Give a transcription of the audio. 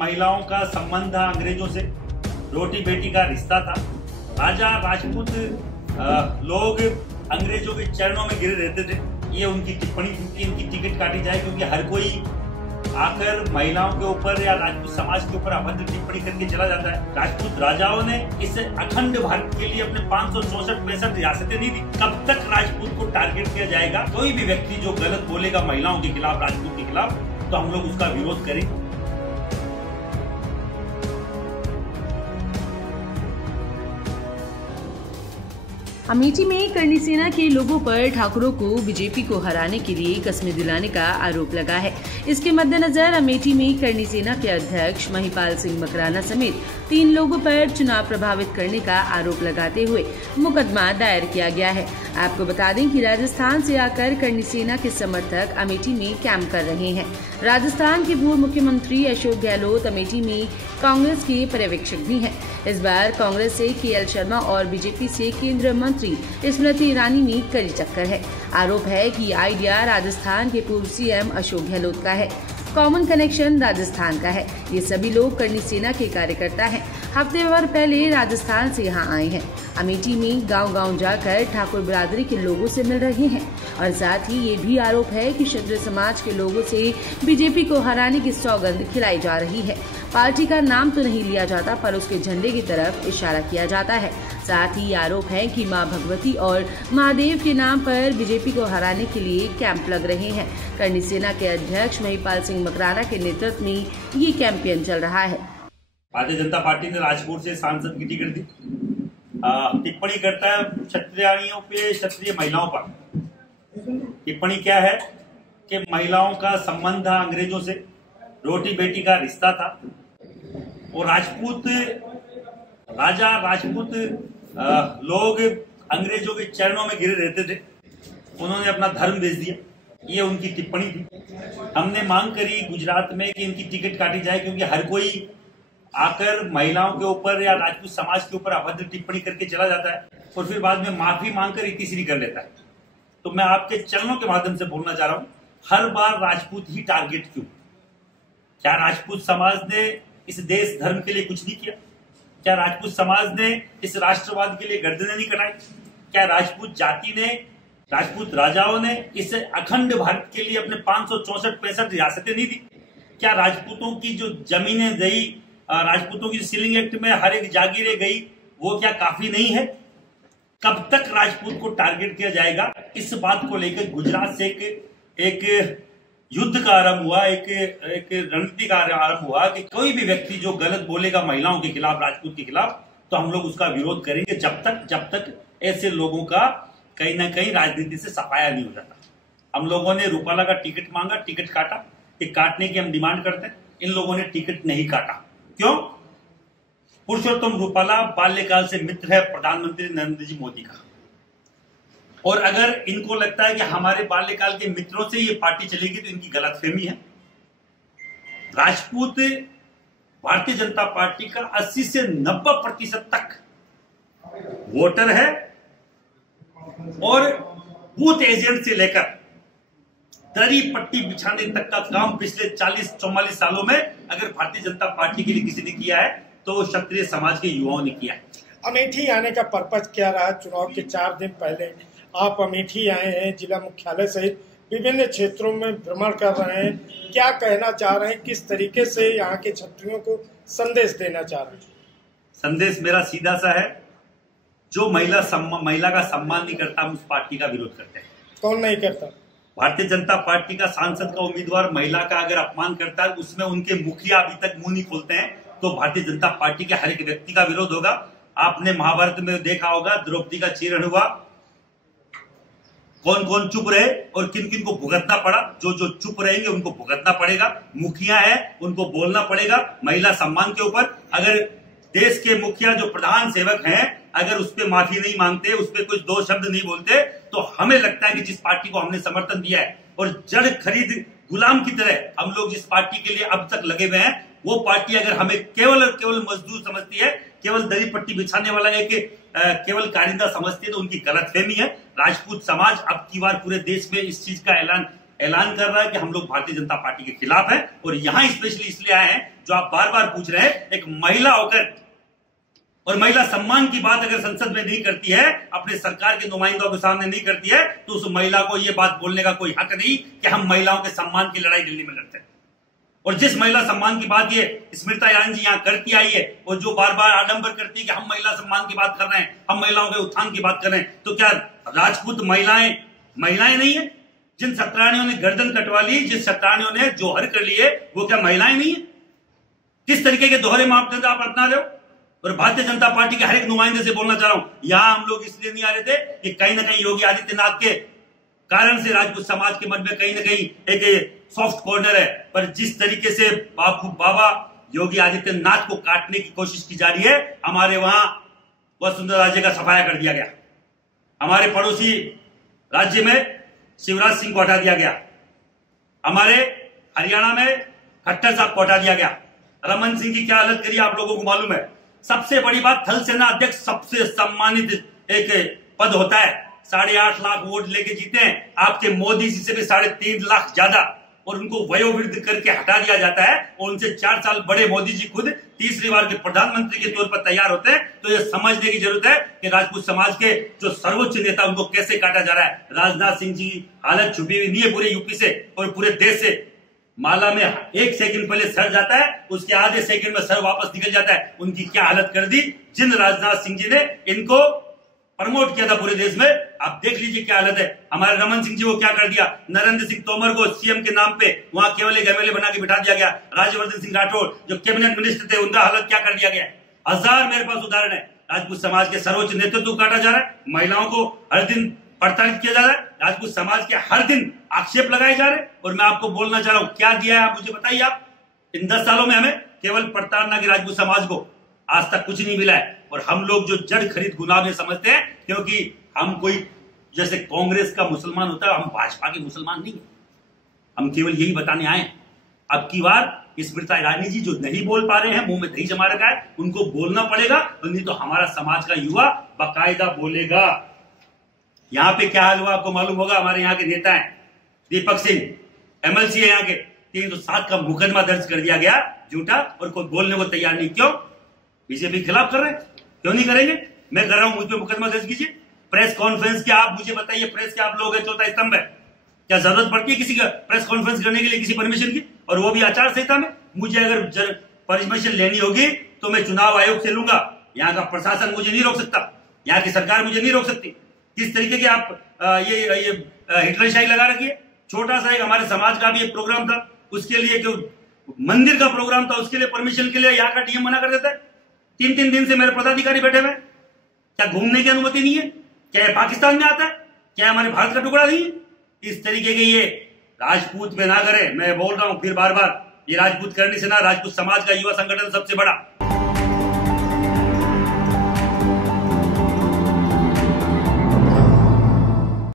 महिलाओं का संबंध था अंग्रेजों से, रोटी बेटी का रिश्ता था। राजा राजपूत लोग अंग्रेजों के चरणों में गिरे रहते थे। ये उनकी टिप्पणी थी कि इनकी टिकट काटी जाए, क्योंकि हर कोई आकर महिलाओं के ऊपर या राजपूत समाज के ऊपर अभद्र टिप्पणी करके चला जाता है। राजपूत राजाओं ने इस अखंड भारत के लिए अपने 564 रियासतें दी थी। कब तक राजपूत को टारगेट किया जाएगा? कोई भी व्यक्ति जो गलत बोलेगा महिलाओं के खिलाफ, राजपूत के खिलाफ, तो हम लोग उसका विरोध करेंगे। अमेठी में करनी सेना के लोगों पर ठाकुरों को बीजेपी को हराने के लिए कस्में दिलाने का आरोप लगा है। इसके मद्देनजर अमेठी में करनी सेना के अध्यक्ष महिपाल सिंह मकराना समेत 3 लोगों पर चुनाव प्रभावित करने का आरोप लगाते हुए मुकदमा दायर किया गया है। आपको बता दें कि राजस्थान से आकर करनी सेना के समर्थक अमेठी में कैंप कर रहे हैं। राजस्थान के पूर्व मुख्यमंत्री अशोक गहलोत अमेठी में कांग्रेस के पर्यवेक्षक भी हैं। इस बार कांग्रेस से KL शर्मा और बीजेपी से केंद्रीय मंत्री स्मृति ईरानी में कड़ी टक्कर है। आरोप है कि आइडिया राजस्थान के पूर्व CM अशोक गहलोत का है। कॉमन कनेक्शन राजस्थान का है। ये सभी लोग करनी सेना के कार्यकर्ता हैं। हफ्ते भर पहले राजस्थान से यहाँ आए हैं। अमेठी में गांव-गांव जाकर ठाकुर बिरादरी के लोगों से मिल रहे हैं और साथ ही ये भी आरोप है कि क्षत्रिय समाज के लोगों से बीजेपी को हराने की सौगंध खिलाई जा रही है। पार्टी का नाम तो नहीं लिया जाता, पर उसके झंडे की तरफ इशारा किया जाता है। साथ ही आरोप है कि मां भगवती और महादेव के नाम पर बीजेपी को हराने के लिए कैंप लग रहे हैं। करनी सेना के अध्यक्ष महिपाल सिंह मकराना के नेतृत्व में ये कैंपेन चल रहा है। भारतीय जनता पार्टी ने राजकोट से सांसद की टिकट दी। टिप्पणी करता है क्षत्रियाणियों पे, क्षत्रिय महिलाओं पर। टिप्पणी क्या है कि महिलाओं का संबंध था अंग्रेजों से, रोटी बेटी का रिश्ता था। और राजपूत राजपूत लोग अंग्रेजों के चरणों में गिरे रहते थे। उन्होंने अपना धर्म बेच दिया। ये उनकी टिप्पणी थी। हमने मांग करी गुजरात में कि इनकी टिकट काटी जाए, क्योंकि हर कोई आकर महिलाओं के ऊपर या राजपूत समाज के ऊपर अभद्र टिप्पणी करके चला जाता है और फिर बाद में माफी मांगकर इतिश्री कर लेता है। तो मैं आपके चैनलों के माध्यम से बोलना चाह रहा हूं, हर बार राजपूत ही टारगेट क्यों? क्या राजपूत समाज ने इस देश धर्म के लिए कुछ नहीं किया? क्या राजपूत समाज ने इस राष्ट्रवाद के लिए गर्दनें नहीं कटाई? क्या राजपूत जाति ने, राजपूत राजाओं ने इस अखंड भारत के लिए अपने 564 रियासतें नहीं दी? क्या राजपूतों की जो जमीनें गई, राजपूतों की सीलिंग एक्ट में हर एक जागीरें गई, वो क्या काफी नहीं है? कब तक राजपूत को टारगेट किया जाएगा? इस बात को लेकर गुजरात से एक युद्ध का आरंभ हुआ, एक रणनीति का आरंभ हुआ कि कोई भी व्यक्ति जो गलत बोलेगा महिलाओं के खिलाफ, राजपूत के खिलाफ, तो हम लोग उसका विरोध करेंगे जब तक ऐसे लोगों का कहीं ना कहीं राजनीति से सफाया नहीं हो जाता। हम लोगों ने रूपाला का टिकट मांगा, टिकट काटा। एक काटने की हम डिमांड करते हैं। इन लोगों ने टिकट नहीं काटा। क्यों? पुरुषोत्तम रूपाला बाल्यकाल से मित्र है प्रधानमंत्री नरेंद्र जी मोदी का, और अगर इनको लगता है कि हमारे बाल्यकाल के मित्रों से ये पार्टी चलेगी तो इनकी गलतफहमी है। राजपूत भारतीय जनता पार्टी का 80 से 90% तक वोटर है और बूथ एजेंट से लेकर दरी पट्टी बिछाने तक का काम पिछले 40-44 सालों में अगर भारतीय जनता पार्टी के लिए किसी ने किया है तो क्षत्रिय समाज के युवाओं ने किया है। अमेठी आने का पर्पज क्या रहा? चुनाव के 4 दिन पहले आप अमेठी आए हैं, जिला मुख्यालय सहित विभिन्न क्षेत्रों में भ्रमण कर रहे हैं। क्या कहना चाह रहे हैं? किस तरीके से यहाँ के क्षत्रियों को संदेश देना चाह रहे हैं? संदेश मेरा सीधा सा है, जो महिला का सम्मान नहीं करता, हम उस पार्टी का विरोध करते हैं। कौन नहीं करता? भारतीय जनता पार्टी का सांसद का उम्मीदवार महिला का अगर अपमान करता है, उसमें उनके मुखिया अभी तक मुंह नहीं खोलते हैं, तो भारतीय जनता पार्टी के हर एक व्यक्ति का विरोध होगा। आपने महाभारत में देखा होगा, द्रौपदी का चीरण हुआ, कौन कौन चुप रहे और किन किन को भुगतना पड़ा। जो चुप रहेंगे उनको भुगतना पड़ेगा। मुखिया है, उनको बोलना पड़ेगा महिला सम्मान के ऊपर। अगर देश के मुखिया जो प्रधान सेवक हैं, अगर उस पर माफी नहीं मांगते, उस पर कुछ 2 शब्द नहीं बोलते, तो हमें लगता है कि जिस पार्टी को हमने समर्थन दिया है और जड़ खरीद गुलाम की तरह हम लोग जिस पार्टी के लिए अब तक लगे हुए हैं, वो पार्टी अगर हमें केवल मजदूर समझती है, केवल दरी पट्टी बिछाने वाला केवल कारिंदा समझती है, तो उनकी गलतफहमी है। राजपूत समाज अब की बार पूरे देश में इस चीज का ऐलान कर रहा है कि हम लोग भारतीय जनता पार्टी के खिलाफ हैं और यहाँ स्पेशली इसलिए आए हैं जो आप बार बार पूछ रहे हैं, एक महिला होकर और महिला सम्मान की बात अगर संसद में नहीं करती है, अपने सरकार के नुमाइंदों के सामने नहीं करती है, तो उस महिला को यह बात बोलने का कोई हक नहीं कि हम महिलाओं के सम्मान की लड़ाई दिल्ली में लड़ते हैं। और जिस महिला सम्मान की बात ये स्मृति ईरानी जी यहां करती आई है, और जो बार बार आडंबर करती है कि हम महिला सम्मान की बात कर रहे हैं, हम महिलाओं के उत्थान की बात कर रहे हैं, तो क्या राजपूत महिलाएं नहीं है? जिन सत्रानियों ने गर्दन कटवा ली, जिन सत्रानियों ने जोहर कर लिए, वो क्या महिलाएं नहीं है? किस तरीके के दोहरे मापदंड आप अपना रहे हो? और भारतीय जनता पार्टी के हर एक नुमाइंदे से बोलना चाह रहा हूं, यहां हम लोग इसलिए नहीं आ रहे थे कि कहीं ना कहीं योगी आदित्यनाथ के कारण से राजपूत समाज के मन में कहीं ना कहीं एक सॉफ्ट कॉर्नर है, पर जिस तरीके से बाबा योगी आदित्यनाथ को काटने की कोशिश की जा रही है, हमारे वहां वसुंधरा राज्य का सफाया कर दिया गया, हमारे पड़ोसी राज्य में शिवराज सिंह को हटा दिया गया, हमारे हरियाणा में खट्टर साहब को हटा दिया गया, रमन सिंह की क्या हालत करी आप लोगों को मालूम है। सबसे बड़ी बात, थल सेना अध्यक्ष सबसे सम्मानित एक पद होता है, 8.5 लाख वोट लेके जीते हैं, आपके मोदी जी से भी 3.5 लाख ज्यादा, और उनको वयोवृद्ध करके हटा दिया जाता है, और उनसे 4 साल बड़े मोदी जी खुद तीसरी बार के प्रधानमंत्री के तौर पर तैयार होते हैं। तो यह समझने की जरूरत है कि राजपूत समाज के जो सर्वोच्च नेता, उनको कैसे काटा जा रहा है। राजनाथ सिंह जी की हालत छुपी हुई नहीं है पूरे यूपी से और पूरे देश से। माला में 1 सेकंड पहले सर जाता है, उसके आधे सेकंड में सर वापस निकल जाता है। उनकी क्या हालत कर दी जिन राजनाथ सिंह जी ने इनको प्रमोट किया था पूरे देश में। आप देख लीजिए क्या हालत है। हमारे रमन सिंह जी को क्या कर दिया, नरेंद्र सिंह तोमर को सीएम के नाम पे वहां केवल एक एमएलए बना के बिठा दिया गया। राज्यवर्धन सिंह राठौड़ जो कैबिनेट मिनिस्टर थे, उनका हालत क्या कर दिया गया। हजार मेरे पास उदाहरण है। राजपूत समाज के सर्वोच्च नेतृत्व काटा जा रहा है, महिलाओं को हर दिन प्रताड़ित किया जा रहा है, राजपूत समाज के हर दिन आक्षेप लगाए जा रहे हैं। और मैं आपको बोलना चाह रहा हूं, क्या दिया है आप मुझे बताइए। आप इन 10 सालों में हमें केवल प्रताड़ना की राजपूत समाज को आज तक कुछ नहीं मिला है। और हम लोग जो जड़ खरीद गुनाह में समझते हैं, क्योंकि हम कोई जैसे कांग्रेस का मुसलमान होता है, हम भाजपा के मुसलमान नहीं है। हम केवल यही बताने आए। अब की बार स्मृति ईरानी जी जो नहीं बोल पा रहे हैं, मुंह में दही जमा रखा है, उनको बोलना पड़ेगा, नहीं तो हमारा समाज का युवा बाकायदा बोलेगा। यहां पे क्या हाल हुआ आपको मालूम होगा। हमारे यहाँ के नेता हैं दीपक सिंह, एमएलसी है यहाँ के, 307 का मुकदमा दर्ज कर दिया गया झूठा, और कोई बोलने को तैयार नहीं। क्यों? बीजेपी के खिलाफ कर रहे हैं, क्यों नहीं करेंगे? मैं कर रहा हूं, मुझ पर मुकदमा दर्ज कीजिए। प्रेस कॉन्फ्रेंस क्या आप मुझे बताइए, प्रेस के आप लोग है, चौथा स्तंभ है, क्या जरूरत पड़ती है किसी का प्रेस कॉन्फ्रेंस करने के लिए किसी परमिशन की, और वो भी आचार संहिता में? मुझे अगर परमिशन लेनी होगी तो मैं चुनाव आयोग से लूंगा। यहाँ का प्रशासन मुझे नहीं रोक सकता, यहाँ की सरकार मुझे नहीं रोक सकती। किस तरीके की आप ये हिटलरशाही लगा रखी है। छोटा सा एक हमारे समाज का भी एक प्रोग्राम था, उसके लिए जो मंदिर का प्रोग्राम था, उसके लिए परमिशन के लिए यहाँ का डीएम मना कर देता है। 3-3 दिन से मेरे पदाधिकारी बैठे हुए, क्या घूमने की अनुमति नहीं है? क्या ये पाकिस्तान में आता है? क्या हमारे भारत का टुकड़ा नहीं है? इस तरीके के ये राजपूत में ना करें। मैं बोल रहा हूं फिर बार बार, ये राजपूत करने से ना, राजपूत समाज का युवा संगठन सबसे बड़ा